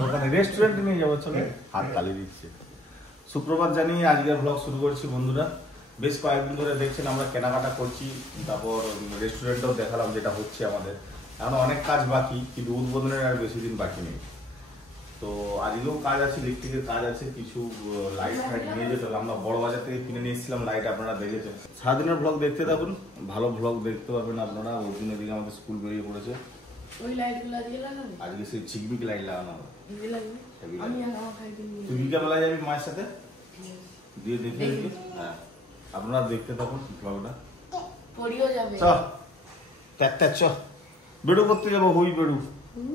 দোকানে রেস্টুরেন্টে নিয়ে যাবো, চলে হাত তালি দিচ্ছে। সুপ্রভাত জানিয়ে আজকের ব্লগ শুরু করছি বন্ধুরা। বেশ কয়েকদিন ধরে দেখছেন আমরা কেনাকাটা করছি, তারপর রেস্টুরেন্টও দেখালাম যেটা হচ্ছে আমাদের। এখন অনেক কাজ বাকি, কিন্তু উদ্বোধনের আর বেশি দিন বাকি নেই। তো আজকেও কাজ আছে, ইলেকট্রিকের কাজ আছে, কিছু লাইট ফাইট নিয়ে যেতে হবে। আমরা বড় বাজার থেকে কিনে নিয়ে এসেছিলাম লাইট, আপনারা দেখেছেন। সারাদিনের ব্লগ দেখতে থাকুন, ভালো ব্লগ দেখতে পাবেন আপনারা। ওই দিন এদিকে আমাদের স্কুল বেরিয়ে পড়েছে। ওই লাইটগুলো আজকে লাগাবে? আজকে সেই ঝিকমিক লাইট লাগানো হবে। আমি আমার খাইতে নিয়ে তুই বিকালবেলা যাবি মায়ের সাথে, দিয়ে দেখে দেখবি। হ্যাঁ, আপনারা দেখতে থাকুন ব্লগটা। পড়িও যাবে। চ চ বেড়ু করতে যাবো, হই বেড়ু।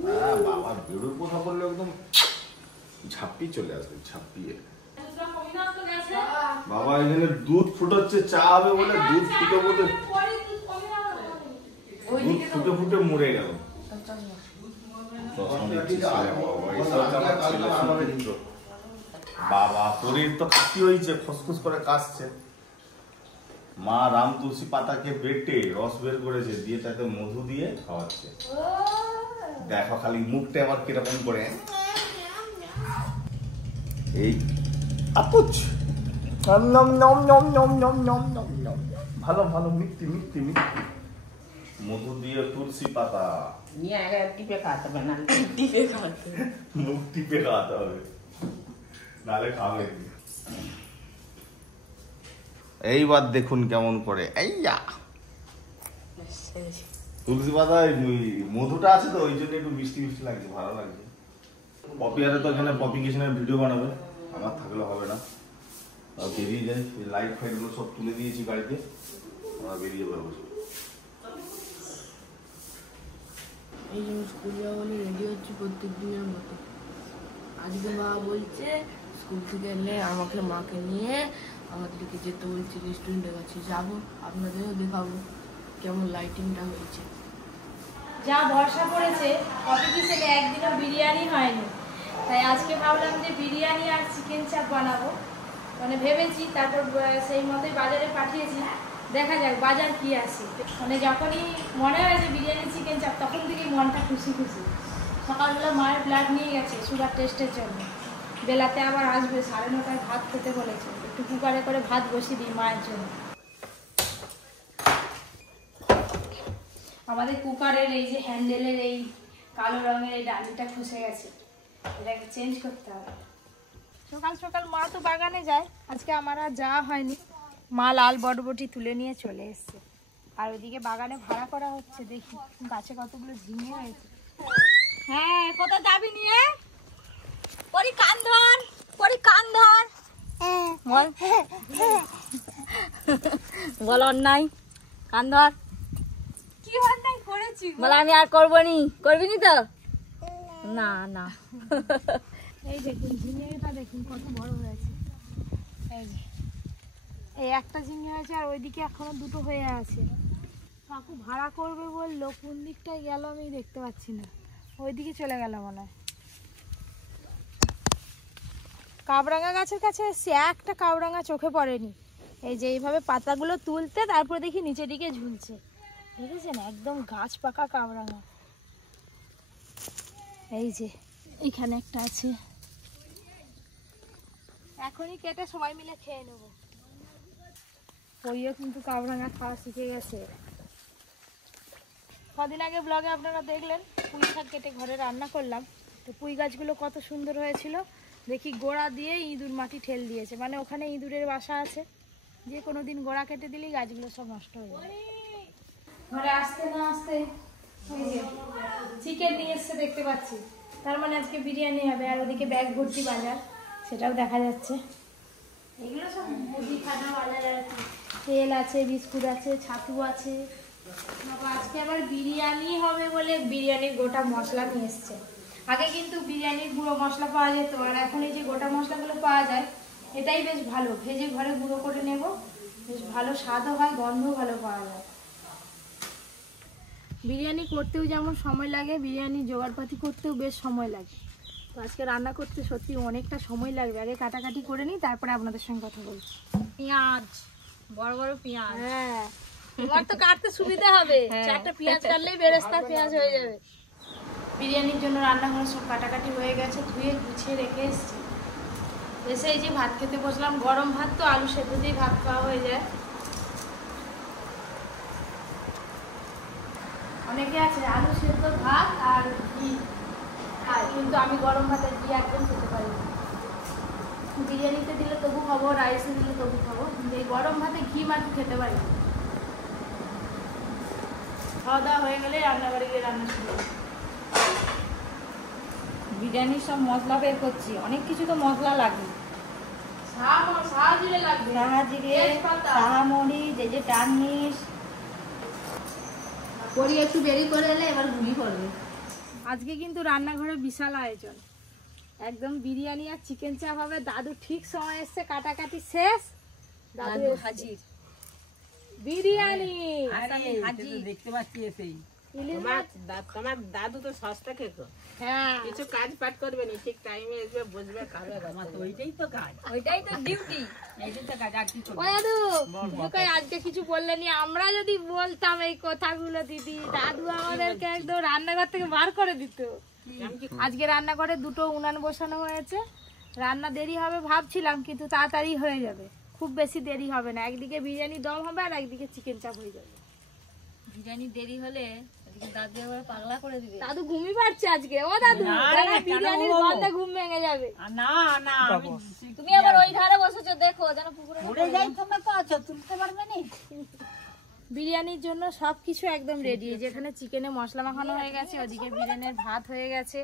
হ্যাঁ বাবা, বেড়ুর কথা বললে একদম ঝাপ্পি চলে আসবে, ঝাপ্পিয়ে। বাবা এখানে দুধ ফুটাচ্ছে, চা হবে বলে দুধ ফুটে ফুটে ফুটে মরে গেল। বাবা শরীর তো খাঁটি হয়েছে, খসখস করে কাশছে। মা রাম তুলসী পাতাকে বেটে রস বের করেছে, দিয়ে তাতে মধু দিয়ে খাওয়াচ্ছে। দেখো খালি মুখটা আবার কিরকম করে, এই আপুচ নম নম নম নম নম নম নম নম। ভালো ভালো, মিষ্টি মিষ্টি মিষ্টি। মধু দিয়ে তুলসী পাতা নিয়ে আগে টিপে খাওয়াতে হবে, না টিপে খাওয়াতে হবে, মুখ টিপে খাওয়াতে হবে, নালে খাবে। এইবার দেখুন কেমন করে। এইয়া তুলসী পাতায় মধুটা আছে তো, ওই জন্য একটু মিষ্টি মিষ্টি লাগছে, ভালো লাগছে। পপি আরে তো এখানে পপি কিচেনের ভিডিও বানাবে, আমার থাকলে হবে না। বেরিয়ে যায়, লাইট ফাইট গুলো সব তুলে দিয়েছি গাড়িতে, আমরা বেরিয়ে যাবো। এই জন্য স্কুল যাওয়া বলে রেডি হচ্ছে প্রত্যেক দিনের মতো। আজকে মা বলছে স্কুল থেকে এলে আমাকে মাকে নিয়ে আমাদেরকে যেতে বলছে রেস্টুরেন্টের কাছে। যাবো, আপনাদেরও দেখাবো কেমন লাইটিংটা হয়েছে। যা বর্ষা পড়েছে, কফি কিচেনে একদিনও বিরিয়ানি হয়নি, তাই আজকে ভাবলাম যে বিরিয়ানি আর চিকেন চাপ বানাবো। মানে ভেবেছি, তারপর সেই মতোই বাজারে পাঠিয়েছি, দেখা যাক বাজার কি আসে। মানে যখনই মনে হয় যে বিরিয়ানি চিকেন চাপ, তখন থেকেই মনটা খুশি খুশি। সকালবেলা মায়ের ব্লাড নিয়ে গেছে সুগার টেস্টের জন্য, বেলাতে আবার আসবে, 9:30টায় ভাত খেতে বলেছে। একটু কুকারে করে ভাত বসিয়ে দিই মায়ের জন্য। আমাদের কুকারের এই যে হ্যান্ডেলের এই কালো রঙের এই ডালিটা খসে গেছে, এটাকে চেঞ্জ করতে হবে। সকাল সকাল মা তো বাগানে যায়, আজকে আমার আর যাওয়া হয়নি। মা লাল বটবটি তুলে নিয়ে চলে এসছে, আর ওইদিকে বাগানে ভাড়া করা হচ্ছে। দেখি গাছে কতগুলো ঝিঙে হয়েছে। হ্যাঁ, কোথায় যাবি নিয়ে? পরি কান ধর, পরি কান ধর। বল অন্যায়, কান ধর। কি অন্যায় করেছি বল? আমি আর করবো নি, করবি নি তো? না না। এই দেখুন ঝিঙেটা, দেখুন কত বড় হয়েছে। এই যে এই একটা ঝিঙে হয়েছে, আর ওইদিকে এখনো দুটো হয়ে আছে। কাকু ভাড়া করবে বললো, কোন দিকটায় গেল আমি দেখতে পাচ্ছি না। ওইদিকে চলে গেল মনে হয়। কাবরাঙা গাছের কাছে এসছি, একটা কাবরাঙা চোখে পড়েনি। এই যে এইভাবে পাতাগুলো তুলতে, তারপর দেখি নিচের দিকে ঝুলছে, দেখেছেন? একদম গাছ পাকা কাবরাঙা। এই যে এখানে একটা আছে, এখনই কেটে সবাই মিলে খেয়ে নেবো। ওইও কিন্তু কাবরাঙা খাওয়া শিখে গেছে। কদিন আগে ব্লগে আপনারা দেখলেন পুঁই শাক কেটে ঘরে রান্না করলাম। তো পুঁই গাছগুলো কত সুন্দর হয়েছিল, দেখি গোড়া দিয়ে ইঁদুর মাটি ঠেল দিয়েছে। মানে ওখানে ইঁদুরের বাসা আছে, যে কোনো দিন গোড়া কেটে দিলেই গাছগুলো সব নষ্ট হয়ে যাবে। ঘরে আসতে না আসতে চিকেন নিয়ে এসছে দেখতে পাচ্ছি, তার মানে আজকে বিরিয়ানি হবে। আর ওদিকে ব্যাগ ভর্তি বাজার, সেটাও দেখা যাচ্ছে। এগুলো সব মুদি খানা বাজার আছে, তেল আছে, বিস্কুট আছে, ছাতু আছে। আজকে আবার বিরিয়ানি হবে বলে বিরিয়ানির গোটা মশলা নিয়ে এসছে। আগে কিন্তু বিরিয়ানির গুঁড়ো মশলা পাওয়া যেত, আর এখন এই যে গোটা মশলাগুলো পাওয়া যায়, এটাই বেশ ভালো। ভেজে ঘরে গুঁড়ো করে নেব, বেশ ভালো স্বাদও হয়, গন্ধও ভালো পাওয়া যায়। বিরিয়ানি করতেও যেমন সময় লাগে, বিরিয়ানি জোগাড়পাতি করতেও বেশ সময় লাগে। তো আজকে রান্না করতে সত্যি অনেকটা সময় লাগবে। আগে কাটাকাটি করে নিই, তারপরে আপনাদের সঙ্গে কথা বলছি। পেঁয়াজ, বড় বড় পেঁয়াজ। হ্যাঁ, তোমার তো কাটতে সুবিধা হবে, 4টা পেঁয়াজ কাটলেই বেরেস্তা পেঁয়াজ হয়ে যাবে। বিরিয়ানির জন্য রান্নাঘরে সব কাটাকাটি হয়ে গেছে, ধুয়ে গুছিয়ে রেখে এসেছি। এসে এই যে ভাত খেতে বসলাম, গরম ভাত তো আলু সেদ্ধ দিয়ে ভাত খাওয়া হয়ে যায়। অনেকে আছে আলু সেদ্ধ ভাত আর ঘি খায়, কিন্তু আমি গরম ভাতের ঘি একদম খেতে পারি না। বিরিয়ানিতে দিলে তবু খাবো, রাইসে দিলে তবু খাবো, কিন্তু এই গরম ভাতে ঘি মাটি খেতে পারি না। খাওয়া দাওয়া হয়ে গেলে রান্নাবাড়ি গিয়ে রান্না শুরু করবো। বিরিয়ানির সব মশলা বের করছি, অনেক কিছু তো মশলা লাগে, সাহাজিরে লাগবে, সাহাজিরে, সাহামরিচ, এই যে টার্নিশ পরি একটু দেরি করে এলে এবার ঘুমিয়ে পড়বে। আজকে কিন্তু রান্নাঘরে বিশাল আয়োজন, একদম বিরিয়ানি আর চিকেন চাপ হবে। দাদু ঠিক সময় এসছে, কাটাকাটি শেষ, দাদু হাজির। বিরিয়ানি দেখতে পাচ্ছি এসেই। তোমার দাদু তো সস্তা খেতো, হ্যাঁ কিছু কাজ পাঠ করবে না, ঠিক টাইমে আসবে, বসবে, খাবে। ওইটাই তো কাজ, ওইটাই তো ডিউটি। এইটাই তো কাজ, আর কি করবো। ও দাদু তুমি কই আজকে কিছু বললেনি? আমরা যদি বলতাম এই কথাগুলো দিদি, দাদু আমাদেরকে একদম রান্নাঘর থেকে বার করে দিত। আজকে রান্নাঘরে দুটো উনান বসানো হয়েছে, রান্না দেরি হবে ভাবছিলাম, কিন্তু তাড়াতাড়ি হয়ে যাবে, খুব বেশি দেরি হবে না। একদিকে বিরিয়ানি দম হবে আর একদিকে চিকেন চাপ হয়ে যাবে। বিরিয়ানি দেরি হলে দাদু এবার পাগলা করে দিবে। দাদু ঘুমিয়ে পারছে আজকে। ও দাদু বিরিয়ানির গন্ধে ঘুম ভেঙে যাবে। না না, তুমি আবার ওই ধারে বসেছো, দেখো যেন পুকুরে উড়ে যাই, তোমরা তো আছো, তুলতে পারবে না। বিরিয়ানির জন্য সবকিছু একদম রেডি। যেখানে চিকেনে মশলা মাখানো হয়ে গেছে, ওদিকে বিরিয়ানির ভাত হয়ে গেছে,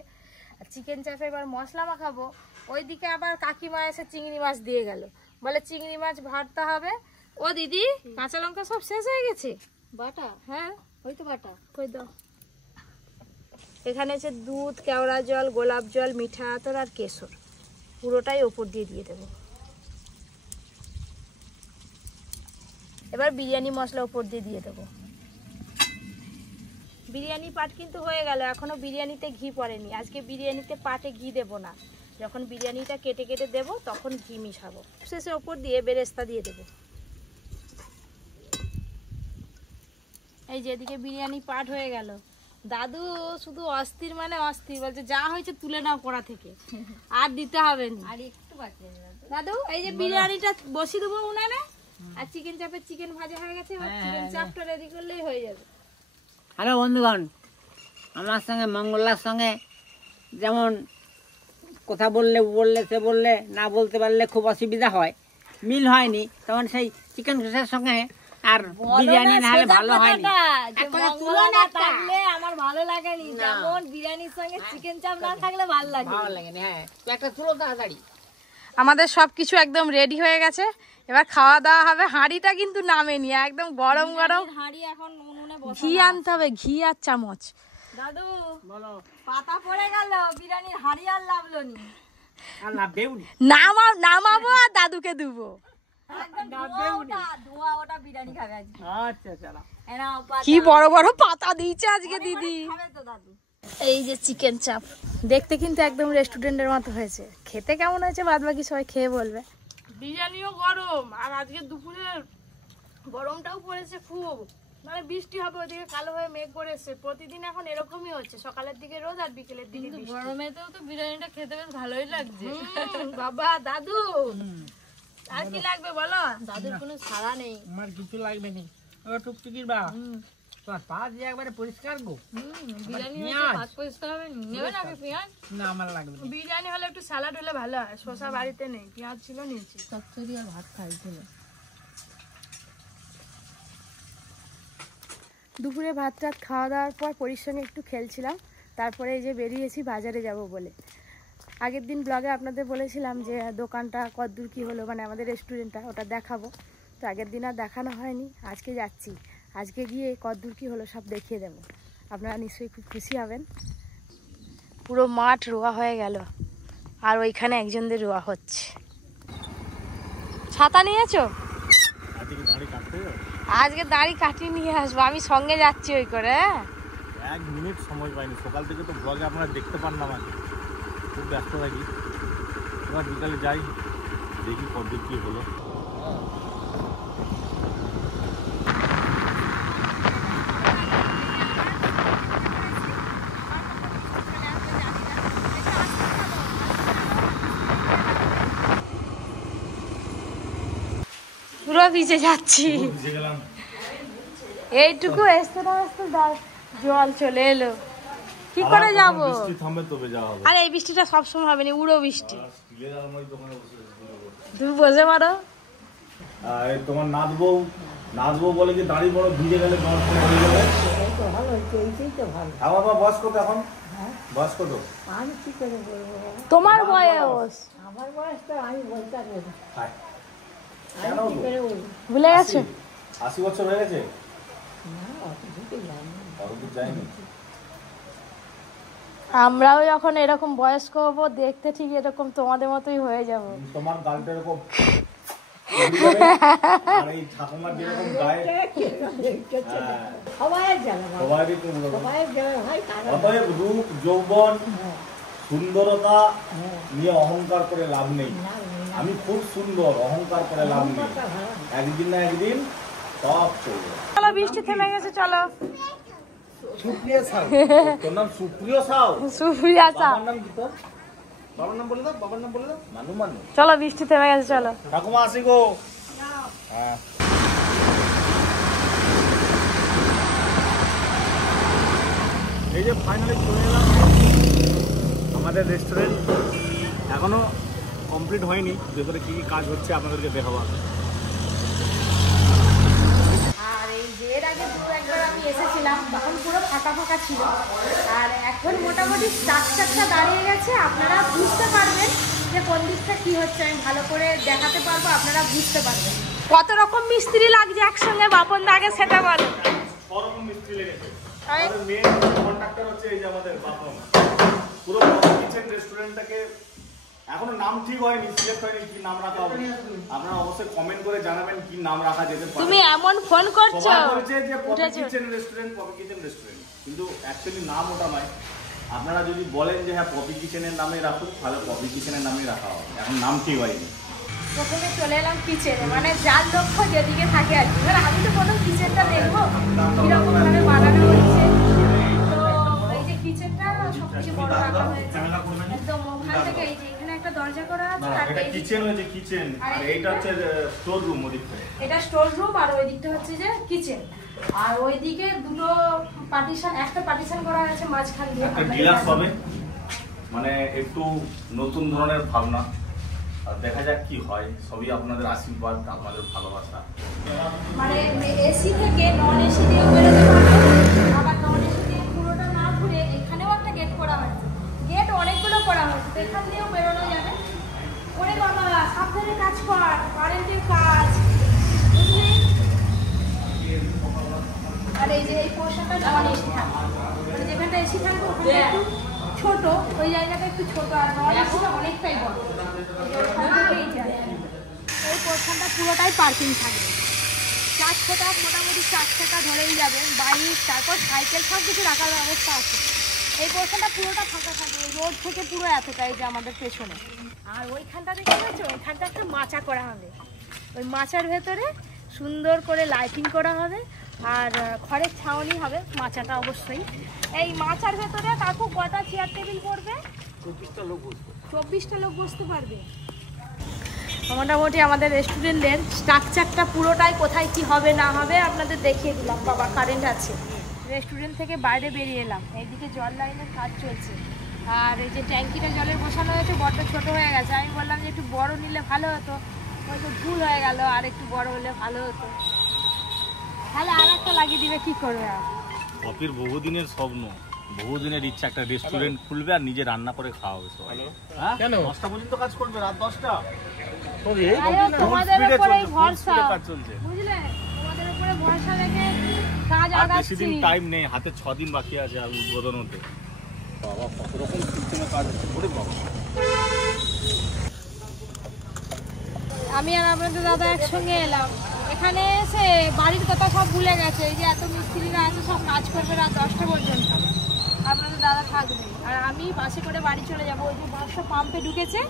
আর চিকেন চাপে এবার মশলা মাখাবো। ওইদিকে আবার কাকিমা এসে চিংড়ি মাছ দিয়ে গেল, বলে চিংড়ি মাছ ভর্তা হবে। ও দিদি কাঁচা লঙ্কা সব শেষ হয়ে গেছে বাটা। হ্যাঁ ওই তো বাটা। কই দাও। এখানে আছে দুধ, কেওড়া জল, গোলাপ জল, মিঠা আতর আর কেশর, পুরোটাই ওপর দিয়ে দিয়ে দেবো। এবার বিরিয়ানি মশলা ওপর দিয়ে দিয়ে দেবো। বিরিয়ানি পাট কিন্তু হয়ে গেল, এখনো বিরিয়ানিতে ঘি পড়েনি। আজকে বিরিয়ানিতে পাটে ঘি দেবো না, যখন বিরিয়ানিটা কেটে কেটে দেবো তখন ঘি মিশাবো। শেষে ওপর দিয়ে বেরেস্তা দিয়ে দেবো। এই যে এদিকে বিরিয়ানি পাট হয়ে গেল। দাদু শুধু অস্থির মানে অস্থির, বলছে যা হয়েছে তুলে নাও কড়া থেকে, আর দিতে হবে না। আর একটু বাকি আছে দাদু এই যে বিরিয়ানিটা বসিয়ে দেবো উনানে, আর চিকেন চাপের চিকেন ভাজা হয়ে গেছে, এবার চিকেন চাপটা রেডি করলেই হয়ে যাবে। হ্যালো বন্ধুগণ, আমার সঙ্গে মঙ্গলার সঙ্গে যেমন কথা বললে সে বললে, না বলতে পারলে খুব অসুবিধা হয়, মিল হয়নি, তখন সেই চিকেন কষার সঙ্গে আর বিরিয়ানি না হলে ভালো হয়নি। আমার ভালো লাগেনি, যেমন বিরিয়ানির সঙ্গে চিকেন চাপ না থাকলে ভালো লাগে। ভালো লাগেনি। হ্যাঁ, একটা তুলো তাড়াতাড়ি। আমাদের সবকিছু একদম রেডি হয়ে গেছে, এবার খাওয়া দাওয়া হবে। হাঁড়িটা কিন্তু নামেনি, একদম গরম গরম হাঁড়ি এখন উনুনে ঘি আনতে হবে, ঘি আর চামচ। দাদু বলো। পাতা পড়ে গেল, বিরিয়ানির হাঁড়ি আর লাভলো নি। আর লাভ দেউনি। নামাবো আর দাদুকে দেবো। ধোঁয়া ওটা বিরিয়ানি খাবে আজকে। আচ্ছা চলো। কি বড় বড় পাতা দিয়েছে আজকে দিদি। খাবে তো দাদু। এই যে চিকেন চাপ, দেখতে কিন্তু একদম রেস্টুরেন্টের মতো হয়েছে, খেতে কেমন হয়েছে বাদ বাকি সবাই খেয়ে বলবে। বিরিয়ানিও গরম, আর আজকে দুপুরে গরমটাও পড়েছে খুব, মানে বৃষ্টি হবে। ওইদিকে কালো হয়ে মেঘ করেছে, প্রতিদিন এখন এরকমই হচ্ছে, সকালের দিকে রোদ আর বিকেলের দিকে বৃষ্টি। গরমেতেও তো বিরিয়ানিটা খেতে বেশ ভালোই লাগছে। বাবা দাদু আর কি লাগবে বলো? দাদুর কোনো সাড়া নেই। আমার কিছু লাগবে না, টুকটুকির বা তোমার পা দিয়ে একবারে পরিষ্কার গো। বিরিয়ানি ভাত পরিষ্কার হবে, নেবে নাকি পেঁয়াজ? না আমার লাগবে না। বিরিয়ানি হলে একটু স্যালাড হলে ভালো হয়, শসা বাড়িতে নেই, পেঁয়াজ ছিল নিয়েছি। চচ্চড়ি আর ভাত খাইছিল। দুপুরে ভাত টাত খাওয়া দাওয়ার পর পরির সঙ্গে একটু খেলছিলাম, তারপরে এই যে বেরিয়েছি বাজারে যাব বলে। আগের দিন ব্লগে আপনাদের বলেছিলাম যে দোকানটা কতদূর কী হলো, মানে আমাদের রেস্টুরেন্টটা, ওটা দেখাবো। তো আগের দিন আর দেখানো হয়নি, আজকে যাচ্ছি, আজকে গিয়ে কতদূর কী হলো সব দেখিয়ে দেবো। আপনারা নিশ্চয়ই খুব খুশি হবেন। পুরো মাঠ রোয়া হয়ে গেল, আর ওইখানে একজনদের রোয়া হচ্ছে। ছাতা নিয়েছো? আজকে দাড়ি কাটিয়ে নিয়ে আসবো, আমি সঙ্গে যাচ্ছি ওই করে। 1 মিনিট সময় পাইনি, সকাল থেকে তো ব্লগে আপনারা দেখতে পান না, আমাকে খুব ব্যস্ত থাকি। এবার বিকালে যাই, দেখি কতদূর কী হলো। ভিজে যাচ্ছি। ভিজে গেলাম। এইটুকু আসতে না আসতে জল চলে এলো, কি করে যাব? বৃষ্টি থামবে তবে যাওয়া হবে। আরে এই বৃষ্টিটা সবসময় হবে না, উড়ো বৃষ্টি। স্টিলের আলমারি দোকানে বসে তুমি বসে পারো। তোমার নাচবো বলে কি দাঁড়িয়ে বড় ভিজে গেলে জ্বর হয়ে যাবে। বাবা বয়স কত এখন? বয়স কত? তোমার বয়স কেন ভুলে গেছো? 80 বছর হয়ে গেছে? যায়নি। আমরাও যখন এরকম বয়স্ক হবো দেখতে ঠিক এরকম তোমাদের মতোই হয়ে যাব। তোমার গালটা এরকম আর এই ঠাকুমার যেরকম গায়ে অতএব রূপ যৌবন সুন্দরতা নিয়ে অহংকার করে লাভ নেই। আমি খুব সুন্দর, অহংকার করে লাভ নেই। একদিন না একদিন সব চলবে। চলো বৃষ্টি থেমে গেছে, চলো। তোর নাম সুপ্রিয় সাউ? সুপ্রিয়া সাউ। বাবার নাম কি তোর? বাবার নাম বলে দাও, বাবার নাম বলে দাও। মানু। চলো বৃষ্টি থেমে গেছে, চলো। ঠাকুমা আসি গো। হ্যাঁ এই যে ফাইনালি চলে এলাম আমাদের রেস্টুরেন্ট। এখনো কমপ্লিট হয়নি, ভেতরে কি কি কাজ হচ্ছে আপনাদেরকে দেখাবো। আর এই যে এর আগে একবার আমি এসেছিলাম, তখন পুরো ফাঁকা ফাঁকা ছিল, আর এখন মোটামুটি স্ট্রাকচারটা দাঁড়িয়ে গেছে। আপনারা বুঝতে পারবেন যে কোন দিকটা কি হচ্ছে, আমি ভালো করে দেখাতে পারবো, আপনারা বুঝতে পারবেন। কত রকম মিস্ত্রি লাগছে একসঙ্গে, বাপন দা আগে সেটা বলো। সরকম মিস্ত্রি লেগেছে। আমাদের মেন কন্ট্রাক্টর হচ্ছে এই যে আমাদের বাপন। পুরো কিচেন রেস্টুরেন্টটাকে এখনো নাম ঠিক হয়নি, সিলেক্ট হয়নি কি নাম রাখা হবে। আপনারা অবশ্যই কমেন্ট করে জানাবেন কি নাম রাখা যেতে পারে। তুমি এমন ফোন করছো, সবাই বলছে যে Poppy Kitchen restaurant, Poppy Kitchen restaurant, কিন্তু অ্যাকচুয়ালি নাম ওটা নয়। আপনারা যদি বলেন যে হ্যাঁ পপি কিচেনের নামে রাখুন, তাহলে পপি কিচেনের নামেই রাখা হবে। এখন নাম ঠিক হয়নি। প্রথমে চলে এলাম কিচেনে, মানে যার লক্ষ্য যেদিকে থাকে আর কি। এবার আমি তো কোনো কিচেনটা দেখবো কিরকম ভাবে বানানো হচ্ছে। তো এই যে কিচেনটা সবকিছু বড় রাখা হয়েছে একদম। ওখান থেকে এই যে এখানে একটা দরজা করা আছে, আর এটা কিচেন হচ্ছে কিচেন, আর এইটা হচ্ছে স্টোর রুম। ওদিকটা এটা স্টোর রুম, আর ওই দিকটা হচ্ছে যে কিচেন। আর ওইদিকে দুটো পার্টিশন, একটা পার্টিশন করা আছে মাঝখান দিয়ে। একটা ডিলাক্স হবে, মানে একটু নতুন ধরনের ভাবনা। আর দেখা যাক কি হয়, সবই আপনাদের আশীর্বাদ, আপনাদের ভালোবাসা। মানে এসি থেকে নন এসি দিয়ে বেরোতে পারবে, আবার নন এসি দিয়ে পুরোটা না ঘুরে এখানেও একটা গেট করা হয়েছে। গেট অনেকগুলো করা হয়েছে, এখান দিয়েও বেরোনো যাবে। ওরে বাবা সাবধানে কাজ কর, কারেন্টের কাজ, বুঝলি? আর এই যে এই পোর্শনটা নন এসি থাকবে, মানে যেখানটা এসি থাকবে ওখানটা একটু ছোট, ওই জায়গাটা একটু ছোট, আর নন এসিটা অনেকটাই বড়। এই পোর্শনটা পুরোটাই পার্কিং থাকবে। 4 ছটা মোটামুটি 4 চাকা ধরেই যাবে, বাইক, তারপর সাইকেল সব কিছু রাখার ব্যবস্থা আছে। এই পোর্শনটা পুরোটা ফাঁকা থাকবে, রোড থেকে পুরো এতটাই যে আমাদের পেছনে। আর ওইখানটা দেখতে পাচ্ছ, ওইখানটা একটা মাচা করা হবে। ওই মাচার ভেতরে সুন্দর করে লাইটিং করা হবে, আর খড়ের ছাউনি হবে মাচাটা অবশ্যই। এই মাচার ভেতরে কাকু কটা চেয়ার টেবিল পড়বে? 24টা লোক বসতে পারবে। মোটামুটি আমাদের রেস্টুরেন্টের স্ট্রাকচারটা পুরোটাই কোথায় কি হবে না হবে আপনাদের দেখিয়ে দিলাম। বাবা কারেন্ট আছে। রেস্টুরেন্ট থেকে বাইরে বেরিয়ে এলাম, এইদিকে জল লাইনের কাজ চলছে। আর এই যে ট্যাঙ্কিটা জলের বসানো হয়েছে, বড্ড ছোট হয়ে গেছে। আমি বললাম যে একটু বড় নিলে ভালো হতো, হয়তো ভুল হয়ে গেল, আর একটু বড় হলে ভালো হতো। তাহলে আর একটা লাগিয়ে দিবে, কি করবে? আর পপির বহুদিনের স্বপ্ন, বহুদিনের ইচ্ছা একটা রেস্টুরেন্ট খুলবে আর নিজে রান্না করে খাওয়াবে সবাই। হ্যাঁ কেন 10টা পর্যন্ত কাজ করবে, রাত 10টা। তোমাদের উপরেই ভরসা, বুঝলে? তোমাদের উপরে ভরসা রেখে কাজ আর বেশি আগাচ্ছি। দিন টাইম নেই হাতে, 6 দিন বাকি আছে আর উদ্বোধন হতে। বাবা কত রকম সিস্টেমে কাজ হচ্ছে, ওরে বাবা। আমি আর আপনাদের দাদা একসঙ্গে এলাম। এখানে এসে বাড়ির কথা সব ভুলে গেছে। এই যে এত মিস্ত্রিরা আছে, সব কাজ করবে রাত 10টা পর্যন্ত। আপনাদের দাদা থাকবে, আর আমি বাসে করে বাড়ি চলে যাব। ওই যে বাসটা পাম্পে ঢুকেছে,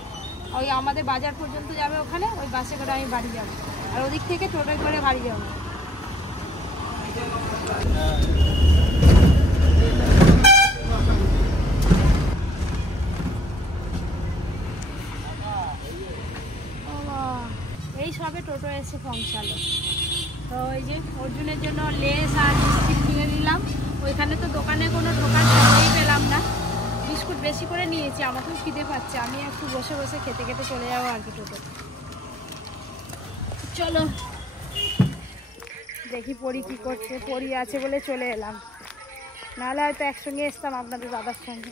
ওই আমাদের বাজার পর্যন্ত যাবে, ওখানে ওই বাসে করে আমি বাড়ি যাব, আর ওদিক থেকে টোটোয় করে বাড়ি যাব। এই হবে, টোটো এসে পৌঁছালো। তো ওই যে অর্জুনের জন্য লেস আর বিস্কিট কিনে নিলাম। ওইখানে তো দোকানে কোনো ঢোকার সময়ই পেলাম না, বিস্কুট বেশি করে নিয়েছি, আমাকেও খিদে পাচ্ছে, আমি একটু বসে বসে খেতে খেতে চলে যাবো আর কি টোটো। চলো দেখি পরি কি করছে, পরি আছে বলে চলে এলাম, নাহলে হয়তো একসঙ্গে আসতাম আপনাদের দাদার সঙ্গে।